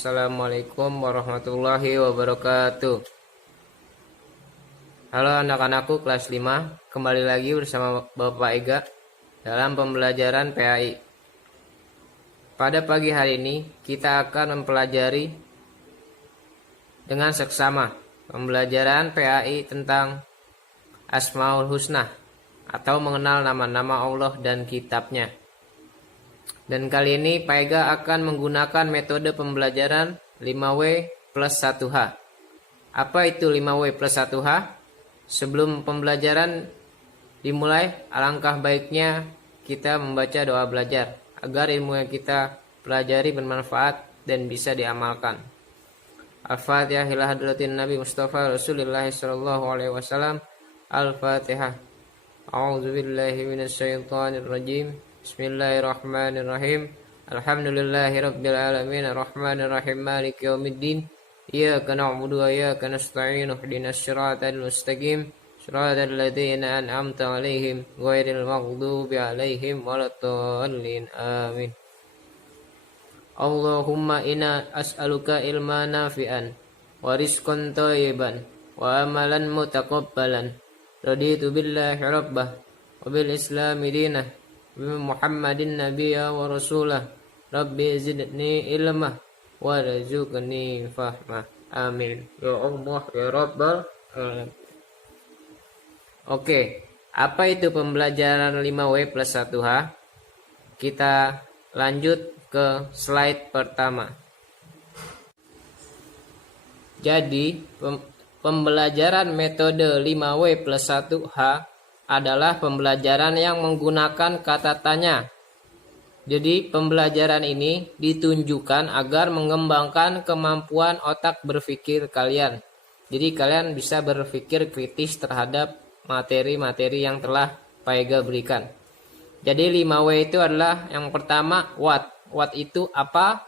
Assalamualaikum warahmatullahi wabarakatuh. Halo anak-anakku kelas 5, kembali lagi bersama Bapak Ega dalam pembelajaran PAI. Pada pagi hari ini kita akan mempelajari dengan seksama pembelajaran PAI tentang Asmaul Husna atau mengenal nama-nama Allah dan kitabnya. Dan kali ini Pak Ega akan menggunakan metode pembelajaran 5W plus 1H. Apa itu 5W plus 1H? Sebelum pembelajaran dimulai, alangkah baiknya kita membaca doa belajar agar ilmu yang kita pelajari bermanfaat dan bisa diamalkan. Al-Fatihah ila hadratin Nabi Mustafa Rasulullah sallallahu alaihi wasallam. Al-Fatihah. A'udzubillahi minasyaitonir rajim. Bismillahirrahmanirrahim. Alhamdulillahirabbil alamin arrahmanir rahim maliki yaumiddin. Iyyaka na'budu wa iyyaka nasta'in ihdinas siratal mustaqim siratal ladzina an'amta 'alaihim ghairil maghdubi 'alaihim waladdallin. Amin. Allahumma inna as'aluka ilman nafi'an wa rizqan thayyiban wa amalan mutaqabbalan. Raditu billahi rabbah wa bil islami dinah Muhammadin nabiyya wa rasulah. Rabbi zidni ilmah warzuqni fahmah. Amin ya Allah ya Rabbal alamin. Oke, apa itu pembelajaran 5W plus 1H? Kita lanjut ke slide pertama. Jadi pembelajaran metode 5W plus 1H adalah pembelajaran yang menggunakan kata tanya. Jadi pembelajaran ini ditunjukkan agar mengembangkan kemampuan otak berpikir kalian. Jadi kalian bisa berpikir kritis terhadap materi-materi yang telah Pak Ega berikan. Jadi 5W itu adalah yang pertama what. What itu apa?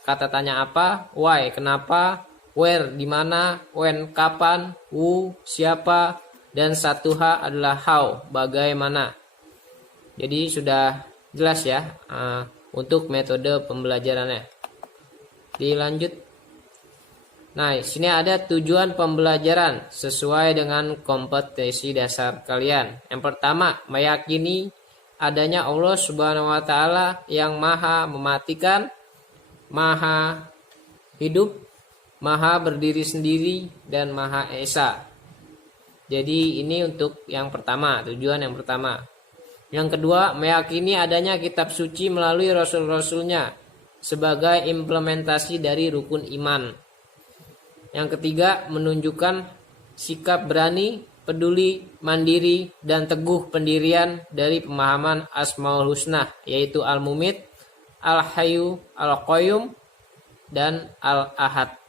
Kata tanya apa? Why, kenapa? Where, di mana? When, kapan? Who, siapa? Dan 1H adalah how, bagaimana. Jadi sudah jelas ya untuk metode pembelajarannya. Dilanjut. Nah, sini ada tujuan pembelajaran sesuai dengan kompetensi dasar kalian. Yang pertama, meyakini adanya Allah Subhanahu wa taala yang Maha mematikan, Maha hidup, Maha berdiri sendiri, dan Maha esa. Jadi ini untuk yang pertama, tujuan yang pertama. Yang kedua, meyakini adanya kitab suci melalui rasul-rasulnya sebagai implementasi dari rukun iman. Yang ketiga, menunjukkan sikap berani, peduli, mandiri, dan teguh pendirian dari pemahaman Asmaul Husna, yaitu Al-Mumit, Al-Hayyu, Al-Qayyum, dan Al-Ahad.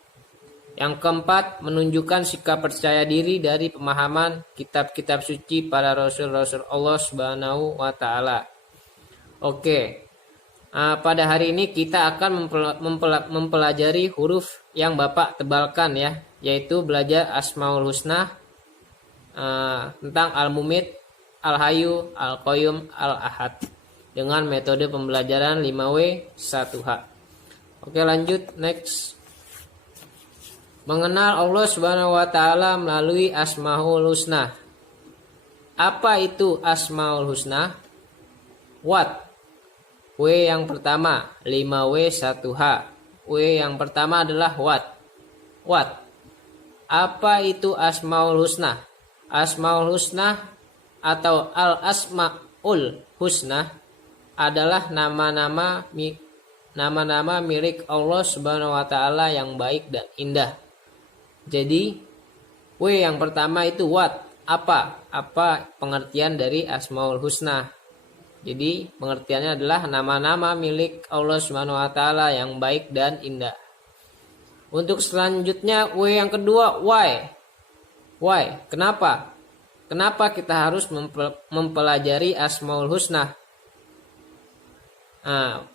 Yang keempat, menunjukkan sikap percaya diri dari pemahaman kitab-kitab suci para rasul-rasul Allah Subhanahu wa taala. Oke. Pada hari ini kita akan mempelajari huruf yang Bapak tebalkan ya, yaitu belajar Asmaul Husna tentang Al-Mumit, Al-Hayyu, Al-Qayyum, Al-Ahad dengan metode pembelajaran 5W 1H. Oke, lanjut next. Mengenal Allah Subhanahu wa taala melalui Asmaul Husna. Apa itu Asmaul Husna? What? W yang pertama, 5W 1H. W yang pertama adalah what. What? Apa itu Asmaul Husna? Asmaul Husna atau Al-Asmaul Husna adalah nama-nama milik Allah Subhanahu wa taala yang baik dan indah. Jadi W yang pertama itu what, apa pengertian dari Asmaul Husna. Jadi pengertiannya adalah nama-nama milik Allah Subhanahu wa taala yang baik dan indah. Untuk selanjutnya W yang kedua why. Kenapa kita harus mempelajari Asmaul Husna?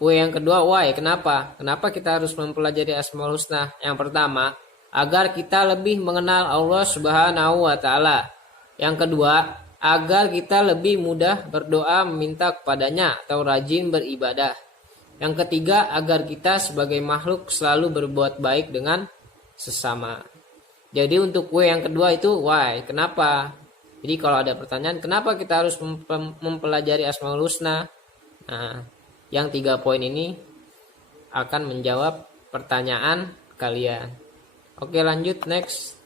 W yang kedua why, kenapa kita harus mempelajari Asmaul Husna? Yang pertama, agar kita lebih mengenal Allah Subhanahu wa taala. Yang kedua, agar kita lebih mudah berdoa meminta kepadanya atau rajin beribadah. Yang ketiga, agar kita sebagai makhluk selalu berbuat baik dengan sesama. Jadi untuk W yang kedua itu why, kenapa? Jadi kalau ada pertanyaan, kenapa kita harus mempelajari Asmaul Husna? Nah, yang 3 poin ini akan menjawab pertanyaan kalian. Oke, lanjut next.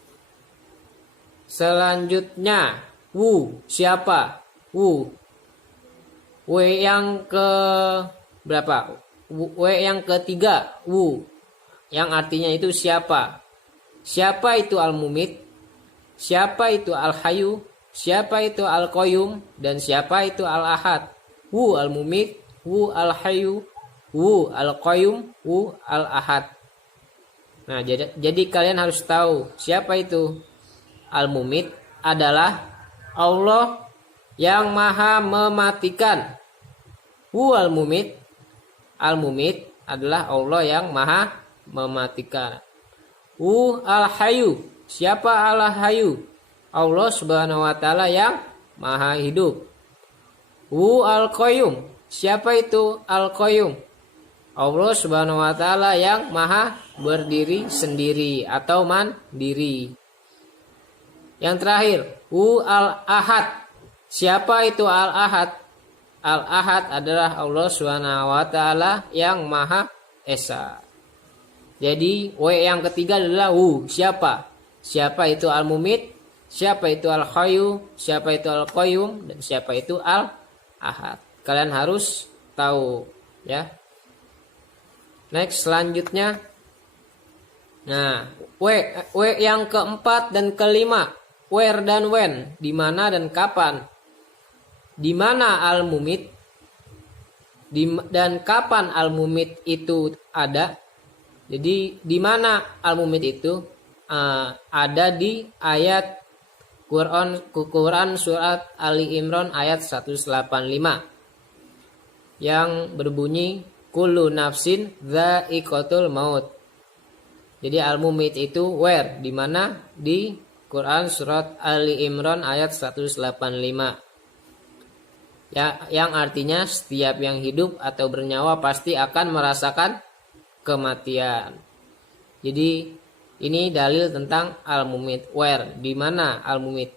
Selanjutnya, Wu, siapa? Wu. W yang ke berapa? W yang ketiga, Wu. Yang artinya itu siapa? Siapa itu Al-Mumit? Siapa itu Al-Hayu? Siapa itu Al-Qayyum? Dan siapa itu Al-Ahad? Wu Al-Mumit, Wu Al-Hayu, Wu Al-Qayyum, Wu Al-Ahad. Nah, jadi kalian harus tahu siapa itu. Al-Mumit adalah Allah yang maha mematikan. Wu Al-Mumit, Al-Mumit adalah Allah yang maha mematikan. Wu Al-Hayu, siapa Al-Hayu? Allah Subhanahu wa taala yang maha hidup. Wu Al-Qayyum, siapa itu Al-Qayyum? Allah Subhanahu wa taala yang maha berdiri sendiri atau mandiri. Yang terakhir, Wu Al-Ahad. Siapa itu Al-Ahad? Al-Ahad adalah Allah Subhanahu wa taala yang maha esa. Jadi W yang ketiga adalah Wu, siapa? Siapa itu Al-Mumit? Siapa itu Al-Hayu? Siapa itu Al-Qayyum? Dan siapa itu Al-Ahad? Kalian harus tahu, ya. Next, selanjutnya. Nah, W yang keempat dan kelima, where dan when, di mana dan kapan. Di mana Al-Mumit dan kapan Al-Mumit itu ada. Jadi di mana Al-Mumit itu ada di ayat Quran surat Ali Imran ayat 185 yang berbunyi kullu nafsin dha'iqatul maut. Jadi Al-Mumit itu where, di mana? Di Quran surat Ali Imran ayat 185. Ya, yang artinya setiap yang hidup atau bernyawa pasti akan merasakan kematian. Jadi ini dalil tentang Al-Mumit, where, di mana Al-Mumit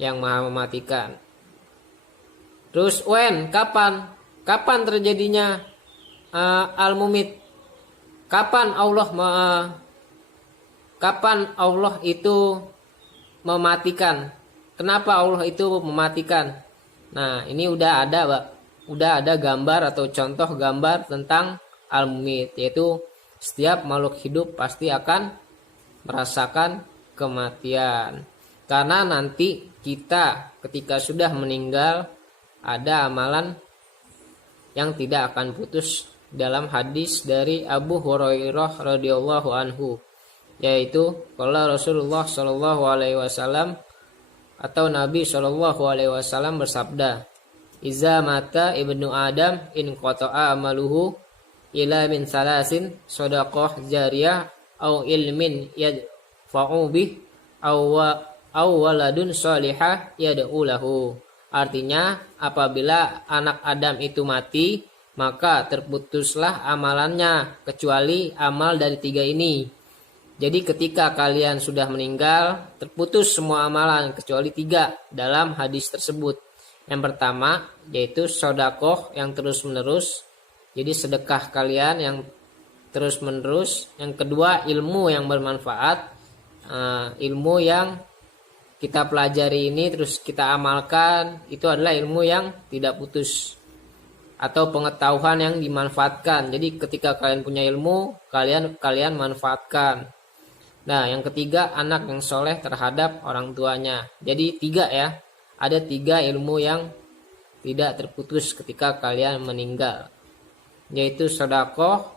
yang maha mematikan. Terus when, kapan? Kapan terjadinya Al-Mumit? Kapan Allah itu mematikan? Kenapa Allah itu mematikan? Nah, ini udah ada gambar atau contoh gambar tentang Al-Mumit, yaitu setiap makhluk hidup pasti akan merasakan kematian. Karena nanti kita ketika sudah meninggal ada amalan yang tidak akan putus, dalam hadis dari Abu Hurairah radhiyallahu anhu, yaitu kalau Rasulullah Shallallahu alaihi wasallam atau Nabi Shallallahu alaihi wasallam bersabda, "Iza mata ibnu Adam in qata'a amaluhu ila min salasin shadaqah jariyah au ilmin yadfa'u bih au waladun shalihah yad'u lahu." Artinya, apabila anak Adam itu mati, maka terputuslah amalannya kecuali amal dari 3 ini. Jadi ketika kalian sudah meninggal, terputus semua amalan kecuali 3 dalam hadis tersebut. Yang pertama yaitu sedekah yang terus-menerus. Jadi sedekah kalian yang terus-menerus. Yang kedua, ilmu yang bermanfaat. Ilmu yang kita pelajari ini terus kita amalkan, itu adalah ilmu yang tidak putus. Atau pengetahuan yang dimanfaatkan. Jadi ketika kalian punya ilmu, kalian manfaatkan. Nah, yang ketiga, anak yang soleh terhadap orang tuanya. Jadi 3 ya. Ada 3 ilmu yang tidak terputus ketika kalian meninggal, yaitu sedekah,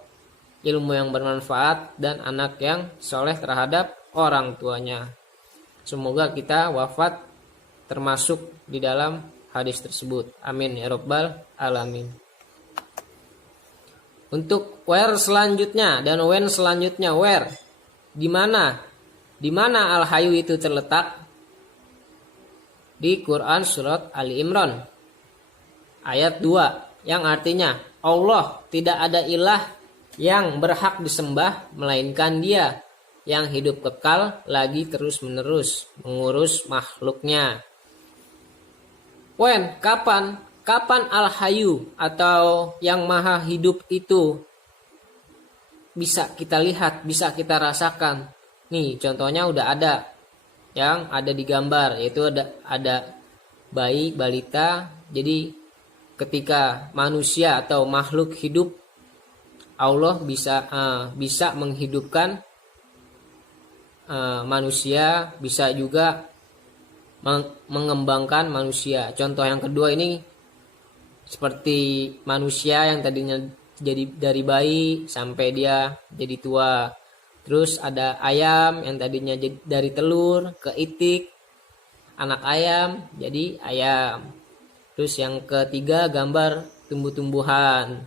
ilmu yang bermanfaat, dan anak yang soleh terhadap orang tuanya. Semoga kita wafat termasuk di dalam hadis tersebut. Amin ya rabbal alamin. Untuk where selanjutnya dan when selanjutnya, where, di mana? Di mana Al-Hayu itu terletak? Di Quran surat Ali Imran ayat 2. yang artinya Allah tidak ada ilah yang berhak disembah melainkan Dia yang hidup kekal lagi terus-menerus mengurus makhluknya. When, kapan? Kapan Al-Hayyu atau yang maha hidup itu bisa kita lihat, bisa kita rasakan. Nih, contohnya udah ada yang ada di gambar, yaitu ada bayi, balita. Jadi ketika manusia atau makhluk hidup, Allah bisa menghidupkan manusia, bisa juga mengembangkan manusia. Contoh yang kedua ini seperti manusia yang tadinya jadi dari bayi sampai dia jadi tua. Terus ada ayam yang tadinya dari telur ke itik, anak ayam jadi ayam. Terus yang ketiga gambar tumbuhan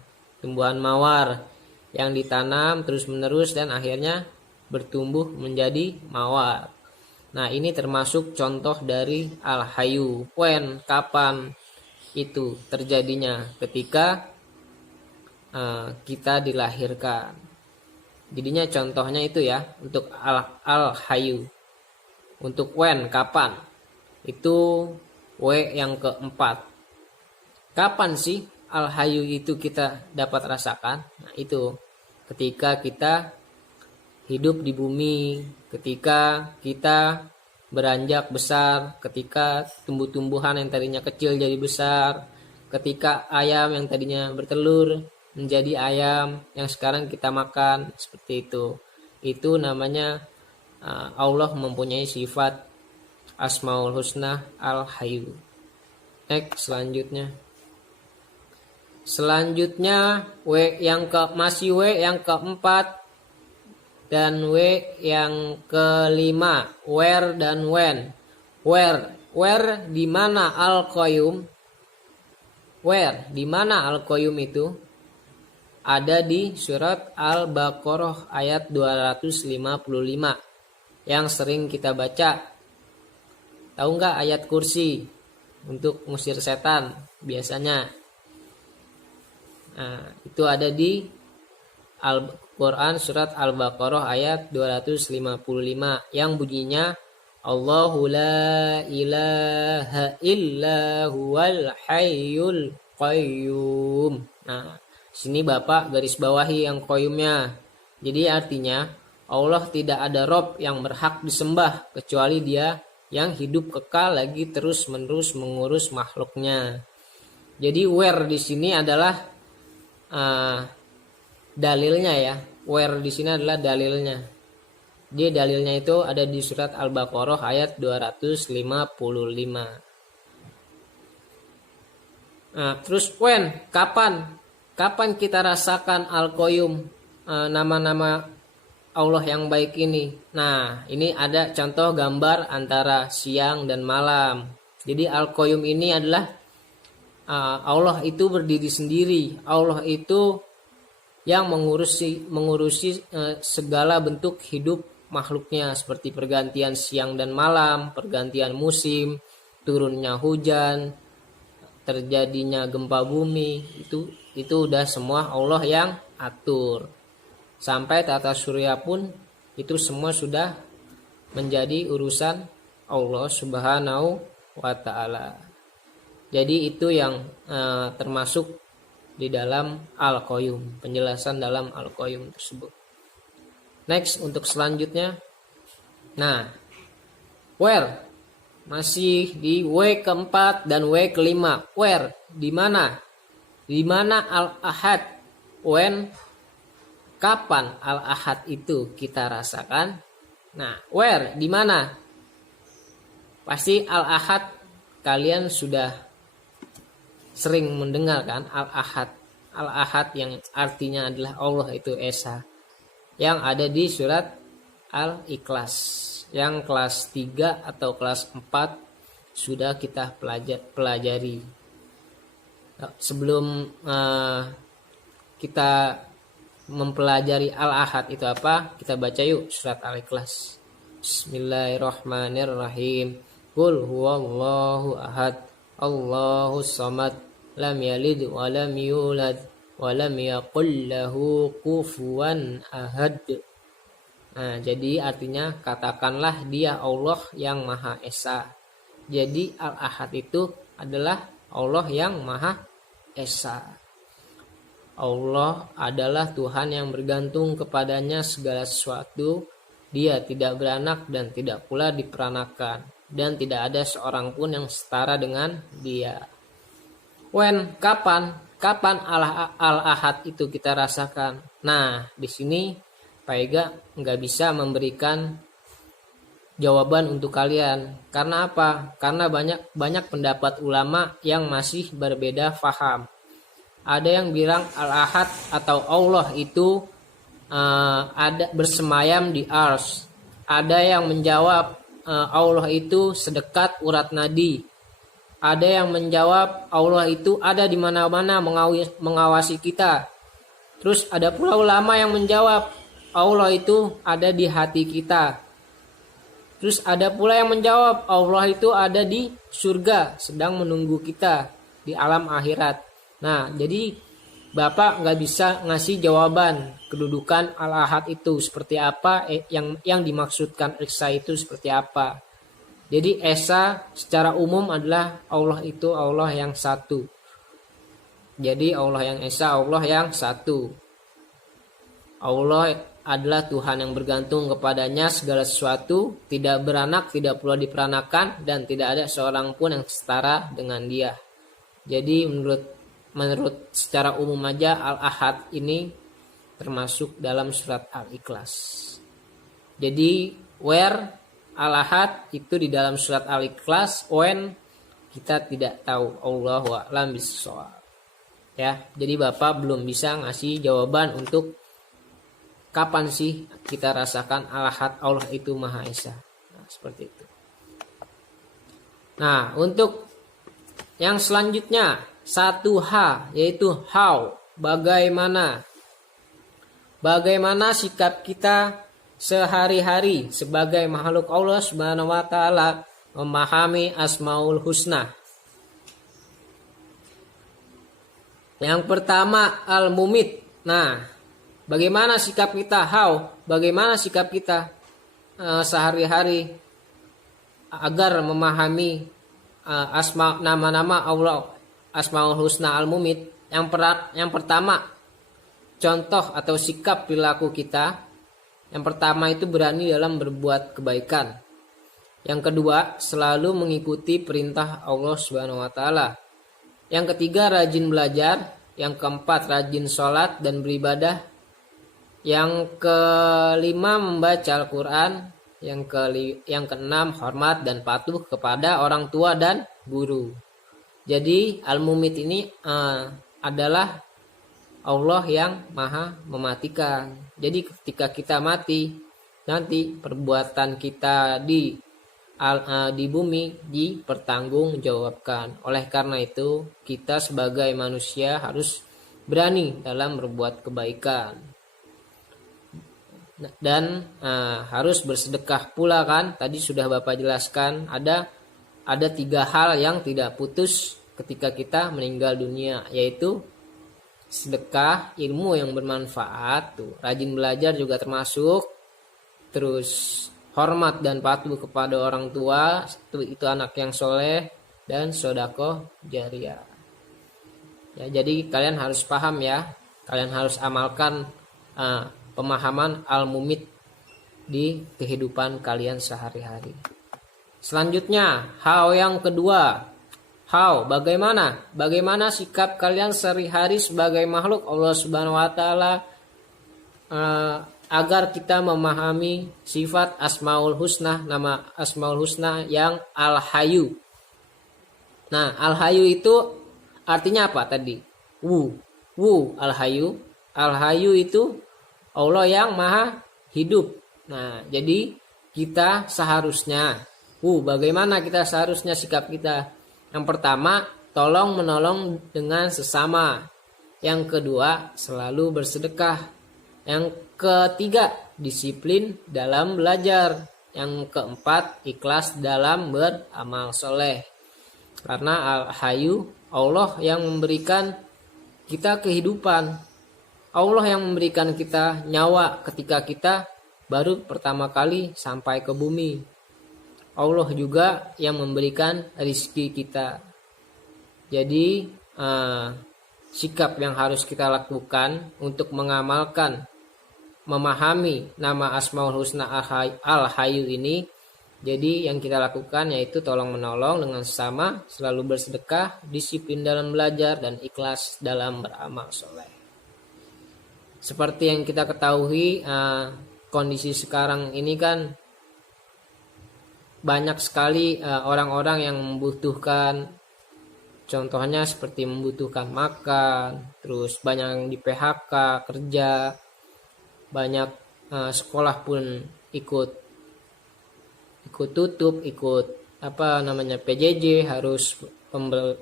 mawar yang ditanam terus menerus dan akhirnya bertumbuh menjadi mawar. Nah, ini termasuk contoh dari Al-Hayyu. When, kapan itu terjadinya? Ketika kita dilahirkan. Jadinya contohnya itu ya untuk Al-Hayyu. Untuk when, kapan, itu W yang keempat. Kapan sih Al-Hayyu itu kita dapat rasakan? Nah, itu ketika kita hidup di bumi, ketika kita beranjak besar, ketika tumbuh-tumbuhan yang tadinya kecil jadi besar, ketika ayam yang tadinya bertelur menjadi ayam yang sekarang kita makan, seperti itu. Itu namanya Allah mempunyai sifat Asmaul Husna Al-Hayyu. Next, selanjutnya masih W yang keempat dan W yang kelima, where dan when. Where di mana Al-Qayyum? Where di mana Al-Qayyum itu? Ada di surat Al-Baqarah ayat 255 yang sering kita baca. Tahu nggak ayat kursi untuk ngusir setan biasanya? Nah, itu ada di Al-Quran surat Al-Baqarah ayat 255 yang bunyinya Allahu la ilaha illa huwal hayyul qayyum. Nah, sini Bapak garis bawahi yang qayyumnya. Jadi artinya Allah tidak ada Rob yang berhak disembah kecuali Dia yang hidup kekal lagi terus-menerus mengurus makhluknya. Jadi where di sini adalah dalilnya ya. Where di sini adalah dalilnya. Dia dalilnya itu ada di surat Al-Baqarah ayat 255. Nah, terus when, kapan? Kapan kita rasakan Al-Qayyum, nama-nama Allah yang baik ini? Nah, ini ada contoh gambar antara siang dan malam. Jadi Al-Qayyum ini adalah Allah itu berdiri sendiri. Allah itu yang mengurusi segala bentuk hidup makhluknya, seperti pergantian siang dan malam, pergantian musim, turunnya hujan, terjadinya gempa bumi, itu udah semua Allah yang atur. Sampai tata surya pun itu semua sudah menjadi urusan Allah Subhanahu wa taala. Jadi itu yang termasuk di dalam Al-Qayyum, penjelasan dalam Al-Qayyum tersebut. Next, untuk selanjutnya. Nah, where masih di W keempat dan W kelima. Where di mana? Di mana Al-Ahad? When, kapan Al-Ahad itu kita rasakan? Nah, where di mana? Pasti Al-Ahad kalian sudah sering mendengar kan, Al-Ahad. Al-Ahad yang artinya adalah Allah itu Esa, yang ada di surat Al-Ikhlas, yang kelas 3 atau kelas 4 sudah kita pelajari. Sebelum kita mempelajari Al-Ahad itu apa, kita baca yuk surat Al-Ikhlas. Bismillahirrahmanirrahim. Qul huwallahu ahad, Allahus samad, lam yalid wa lam yulad wa lam yakul lahu kufuwan ahad. Nah, jadi artinya katakanlah dia Allah yang Maha Esa. Jadi Al-Ahad itu adalah Allah yang Maha Esa. Allah adalah Tuhan yang bergantung kepadanya segala sesuatu. Dia tidak beranak dan tidak pula diperanakan, dan tidak ada seorang pun yang setara dengan dia. Kapan Al-Ahad itu kita rasakan? Nah, di sini Pak Ega nggak bisa memberikan jawaban untuk kalian. Karena apa? Karena banyak pendapat ulama yang masih berbeda faham. Ada yang bilang Al-Ahad atau Allah itu ada bersemayam di ars. Ada yang menjawab Allah itu sedekat urat nadi. Ada yang menjawab Allah itu ada di mana-mana mengawasi kita. Terus ada pula ulama yang menjawab Allah itu ada di hati kita. Terus ada pula yang menjawab Allah itu ada di surga sedang menunggu kita di alam akhirat. Nah, jadi Bapak nggak bisa ngasih jawaban kedudukan Al-Ahad itu seperti apa, yang dimaksudkan Esa itu seperti apa. Jadi Esa secara umum adalah Allah itu Allah yang satu. Jadi Allah yang Esa, Allah yang satu. Allah adalah Tuhan yang bergantung kepadanya segala sesuatu, tidak beranak, tidak pula diperanakan, dan tidak ada seorang pun yang setara dengan dia. Jadi menurut secara umum aja Al-Ahad ini termasuk dalam surat Al-Ikhlas. Jadi where Al-Ahad itu di dalam surat Al-Ikhlas, when kita tidak tahu, Allahu a'lam bishawab. Ya, jadi Bapak belum bisa ngasih jawaban untuk kapan sih kita rasakan Al-Ahad Allah itu Maha Esa. Nah, seperti itu. Nah, untuk yang selanjutnya 1H yaitu how, bagaimana sikap kita sehari-hari sebagai makhluk Allah Subhanahu wa taala memahami Asmaul Husna. Yang pertama Al-Mumit. Nah, bagaimana sikap kita? Bagaimana sikap kita sehari-hari agar memahami nama-nama Allah Asmaul Husna Al-Mumit. Yang pertama, contoh atau sikap perilaku kita. Yang pertama itu berani dalam berbuat kebaikan. Yang kedua, selalu mengikuti perintah Allah Subhanahu wa taala. Yang ketiga, rajin belajar. Yang keempat, rajin sholat dan beribadah. Yang kelima, membaca Al-Quran. Yang keenam, hormat dan patuh kepada orang tua dan guru. Jadi Al-Mumit ini adalah Allah yang maha mematikan. Jadi ketika kita mati, nanti perbuatan kita di bumi dipertanggungjawabkan. Oleh karena itu, kita sebagai manusia harus berani dalam berbuat kebaikan. Dan harus bersedekah pula kan. Tadi sudah Bapak jelaskan ada 3 hal yang tidak putus ketika kita meninggal dunia, yaitu sedekah, ilmu yang bermanfaat, rajin belajar juga termasuk, terus hormat dan patuh kepada orang tua, itu anak yang soleh, dan sodako jariah. Ya, jadi kalian harus paham ya, kalian harus amalkan pemahaman Al-Mumit di kehidupan kalian sehari-hari. Selanjutnya, how yang kedua. Bagaimana sikap kalian sehari-hari sebagai makhluk Allah Subhanahu wa taala agar kita memahami sifat Asmaul Husna, nama Asmaul Husna yang Al-Hayyu. Nah, Al-Hayyu itu artinya apa tadi? Al-Hayyu. Al-Hayyu itu Allah yang maha hidup. Nah, jadi kita seharusnya bagaimana kita seharusnya sikap kita? Yang pertama, tolong menolong dengan sesama. Yang kedua, selalu bersedekah. Yang ketiga, disiplin dalam belajar. Yang keempat, ikhlas dalam beramal soleh. Karena Al-Hayyu, Allah yang memberikan kita kehidupan. Allah yang memberikan kita nyawa ketika kita baru pertama kali sampai ke bumi. Allah juga yang memberikan rizki kita. Jadi sikap yang harus kita lakukan untuk mengamalkan, memahami nama Asmaul Husna Al-Hayyu ini. Jadi yang kita lakukan yaitu tolong menolong dengan sesama, selalu bersedekah, disiplin dalam belajar, dan ikhlas dalam beramal soleh. Seperti yang kita ketahui, kondisi sekarang ini kan banyak sekali orang-orang yang membutuhkan. Contohnya seperti membutuhkan makan, terus banyak yang di PHK, kerja, banyak sekolah pun ikut tutup, ikut PJJ, harus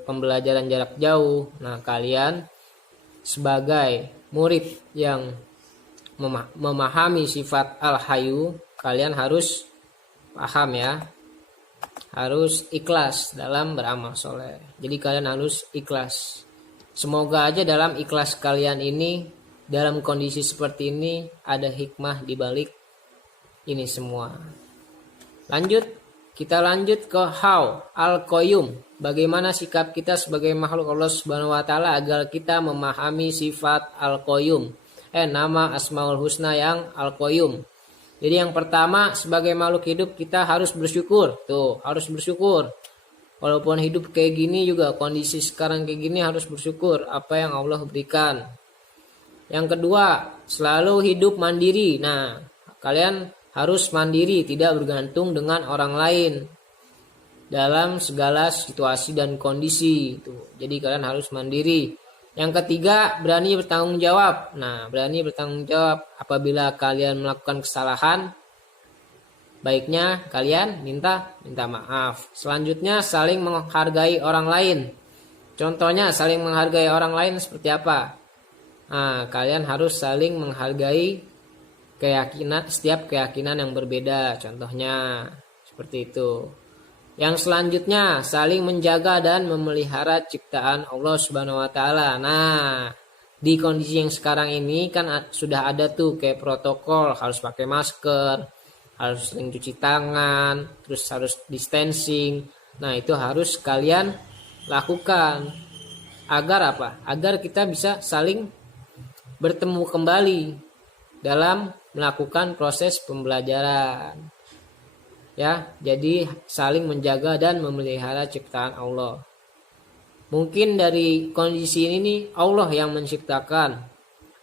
pembelajaran jarak jauh. Nah, kalian sebagai murid yang memahami sifat Al-Hayyu, kalian harus paham ya, harus ikhlas dalam beramal soleh. Jadi kalian harus ikhlas. Semoga aja dalam ikhlas kalian ini, dalam kondisi seperti ini, ada hikmah di balik ini semua. Kita lanjut ke how al-qayyum. Bagaimana sikap kita sebagai makhluk Allah Subhanahu wa taala agar kita memahami sifat al-qayyum. Nama Asmaul Husna yang al-qayyum. Jadi yang pertama, sebagai makhluk hidup kita harus bersyukur. Harus bersyukur. Walaupun hidup kayak gini juga, kondisi sekarang kayak gini, harus bersyukur apa yang Allah berikan. Yang kedua, selalu hidup mandiri. Nah, kalian harus mandiri, tidak bergantung dengan orang lain dalam segala situasi dan kondisi. Jadi kalian harus mandiri. Yang ketiga, berani bertanggung jawab. Nah, berani bertanggung jawab apabila kalian melakukan kesalahan, baiknya kalian minta maaf. Selanjutnya, saling menghargai orang lain. Contohnya, saling menghargai orang lain seperti apa? Nah, kalian harus saling menghargai setiap keyakinan yang berbeda. Contohnya seperti itu. Yang selanjutnya, saling menjaga dan memelihara ciptaan Allah Subhanahu wa taala. Nah, di kondisi yang sekarang ini kan sudah ada kayak protokol, harus pakai masker, harus sering cuci tangan, terus harus distancing. Nah, itu harus kalian lakukan. Agar apa? Agar kita bisa saling bertemu kembali dalam melakukan proses pembelajaran. Ya, jadi saling menjaga dan memelihara ciptaan Allah. Mungkin dari kondisi ini Allah yang menciptakan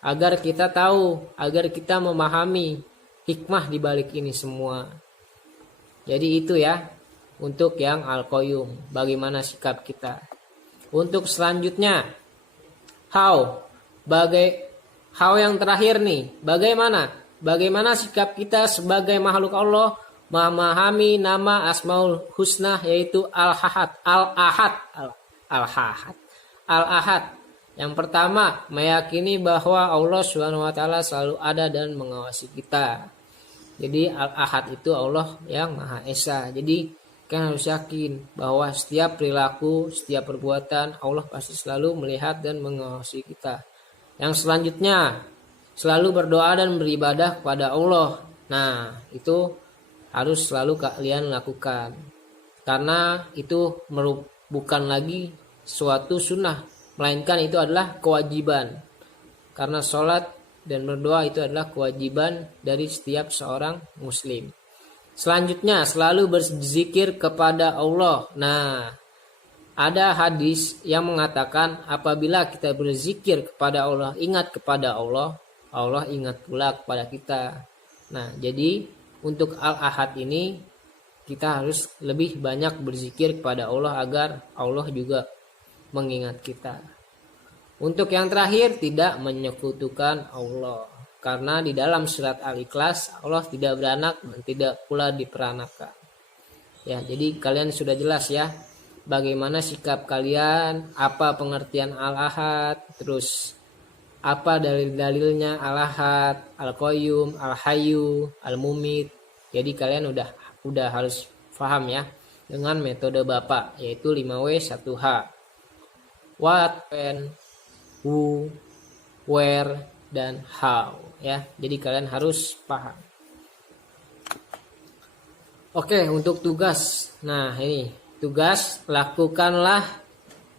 agar kita tahu, agar kita memahami hikmah di balik ini semua. Jadi itu ya untuk yang Al-Qayyum, bagaimana sikap kita. Untuk selanjutnya, how yang terakhir nih, bagaimana sikap kita sebagai makhluk Allah memahami nama Asmaul Husna, yaitu Al-Ahad. Yang pertama, meyakini bahwa Allah Subhanahu wa taala selalu ada dan mengawasi kita. Jadi Al-Ahad itu Allah yang Maha Esa. Jadi kan harus yakin bahwa setiap perilaku, setiap perbuatan Allah pasti selalu melihat dan mengawasi kita. Yang selanjutnya, selalu berdoa dan beribadah kepada Allah. Nah, itu harus selalu kalian lakukan, karena itu bukan lagi suatu sunnah, melainkan itu adalah kewajiban. Karena sholat dan berdoa itu adalah kewajiban dari setiap seorang muslim. Selanjutnya, selalu berzikir kepada Allah. Nah, ada hadis yang mengatakan apabila kita berzikir kepada Allah, ingat kepada Allah, Allah ingat pula kepada kita. Nah, jadi untuk Al-Ahad ini kita harus lebih banyak berzikir kepada Allah agar Allah juga mengingat kita. Untuk yang terakhir, tidak menyekutukan Allah. Karena di dalam surat Al-Ikhlas Allah tidak beranak dan tidak pula diperanakan. Ya, jadi kalian sudah jelas ya bagaimana sikap kalian, apa pengertian Al-Ahad, terus apa dalil-dalilnya Al-Ahad, Al-Qayyum, Al-Hayyu, Al-Mumit. Jadi kalian udah harus paham ya dengan metode Bapak, yaitu 5W 1H. what, when, who, where, dan how ya. Jadi kalian harus paham. Oke, untuk tugas. Nah, ini tugas, lakukanlah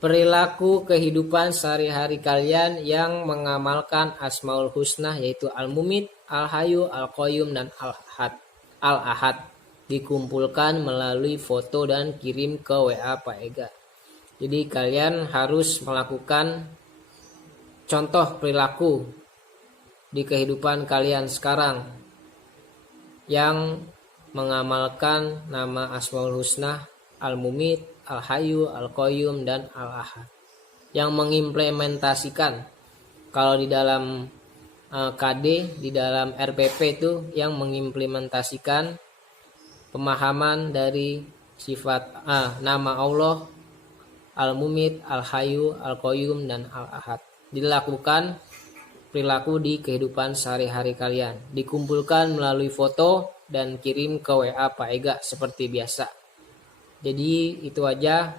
perilaku kehidupan sehari-hari kalian yang mengamalkan Asmaul Husna, yaitu Al-Mumit, Al-Hayyu, Al-Qayyum, dan Al-Ahad. Al-Ahad dikumpulkan melalui foto dan kirim ke WA Pak Ega. Jadi kalian harus melakukan contoh perilaku di kehidupan kalian sekarang yang mengamalkan nama Asmaul Husna, Al-Mumit, Al-Hayyu, Al-Qayyum, dan Al-Ahad. Yang mengimplementasikan, kalau di dalam KD, di dalam RPP itu yang mengimplementasikan pemahaman dari sifat nama Allah Al-Mumit, Al-Hayyu, Al-Qayyum, dan Al-Ahad. Dilakukan perilaku di kehidupan sehari-hari kalian. Dikumpulkan melalui foto dan kirim ke WA Pak Ega seperti biasa. Jadi itu aja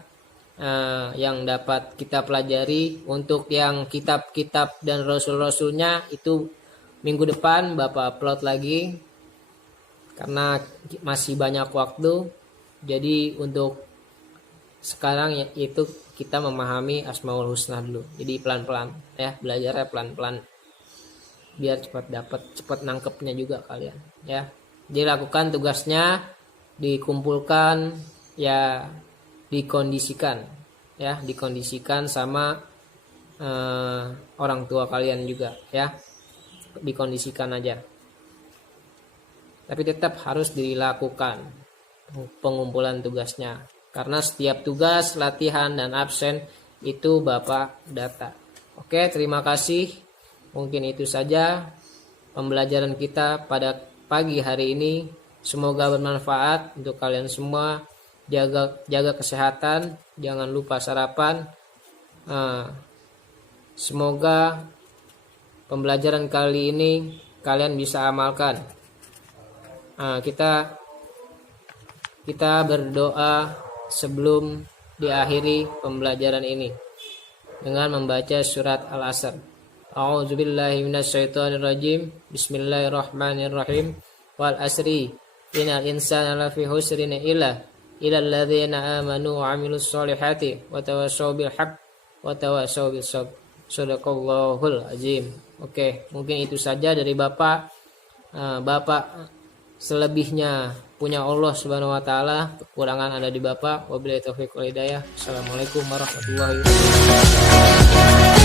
yang dapat kita pelajari. Untuk yang kitab-kitab dan rasul-rasulnya itu minggu depan Bapak upload lagi, karena masih banyak waktu. Jadi untuk sekarang itu kita memahami Asmaul Husna dulu. Jadi pelan-pelan ya, belajarnya pelan-pelan biar cepat nangkepnya juga kalian ya. Jadi lakukan tugasnya, dikumpulkan ya, dikondisikan ya, dikondisikan sama orang tua kalian juga ya. Dikondisikan aja. Tapi tetap harus dilakukan pengumpulan tugasnya. Karena setiap tugas, latihan, dan absen itu Bapak data. Oke, terima kasih. Mungkin itu saja pembelajaran kita pada pagi hari ini. Semoga bermanfaat untuk kalian semua. Jaga kesehatan, jangan lupa sarapan. Semoga pembelajaran kali ini kalian bisa amalkan. Kita berdoa sebelum diakhiri pembelajaran ini dengan membaca surat Al-Asr. A'udzubillahi minasyaitonirrajim. Bismillahirrahmanirrahim. Wal asri innal insana lafi husrin illal ladzina amanu wa 'amilus solihati wa tawassaw bil haqq wa tawassaw bis sabr. Shadaqallahul azim. Oke, mungkin itu saja dari Bapak. Selebihnya punya Allah Subhanahu wa taala, kekurangan ada di Bapak. Wabillahi taufiq wal hidayah. Assalamualaikum warahmatullahi wabarakatuh.